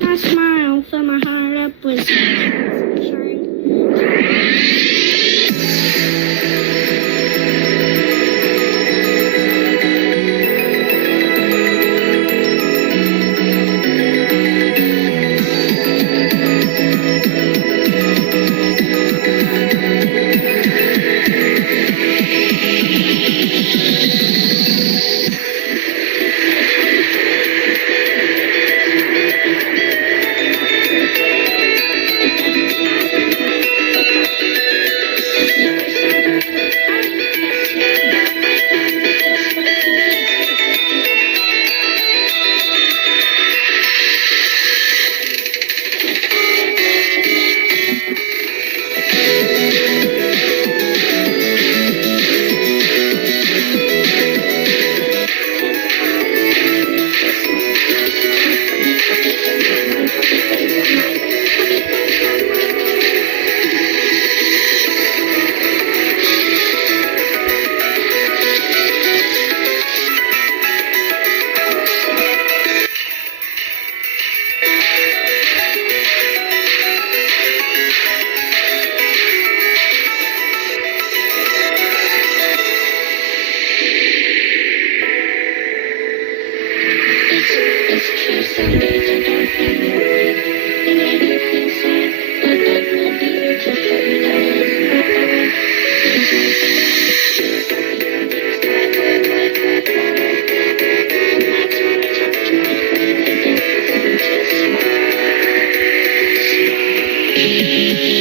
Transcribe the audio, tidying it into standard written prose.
I smile, fill my heart up with sunshine. It's true, some days are dark and lonely, and I do feel sad, but that won't be to show you that it's not the way. It's like and that's when I talk to my friend, I think it's just smile.